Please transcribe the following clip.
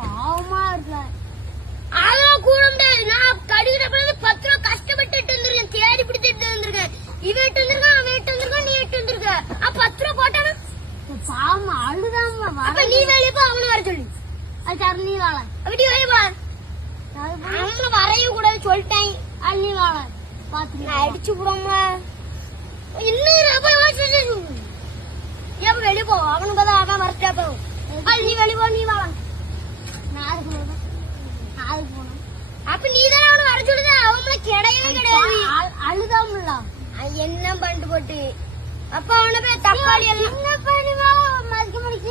பாவமா இருக்க அதெல்லாம் கூட முடியாது. நான் கடிக்கிறப்ப 10 ரூபா கஷ்டப்பட்டு வந்துருக்கேன், தேடி பிடிச்சிட்டு வந்திருக்கேன். இவன் எட்டு வந்திருக்கான், அவன் எட்டு வந்திருக்கான், நீ எட்டு வந்திருக்க. 10 ரூபா போட்டானா பாவமா அழுதாம. அப்ப நீ வெளியே போ, அவனு வர சொல்லி. அது சரி, நீ வாழ அப்படி வெளியே போ. அவங்கள வரையும் கூடாது சொல்லிட்டேன். அது நீ வாழ பாத்து அடிச்சு விடாம இன்னும் ஏன் வெளியே போ, அவனுக்கு தான் அவன் வரட்டா போகும். அது நீ வெளியே போ, நீ வாழ. நாளைக்கு போகணும், நாளைக்கு போகணும். அப்ப நீ தானே அவனு வர சொல்லுத, அவங்கள கிடையவே கிடையாது. அழுதாமல என்ன பண்ணிட்டு போட்டு அப்ப அவனை போய் தக்காளி என்ன பண்ணுவா மதிக்க முடிக்க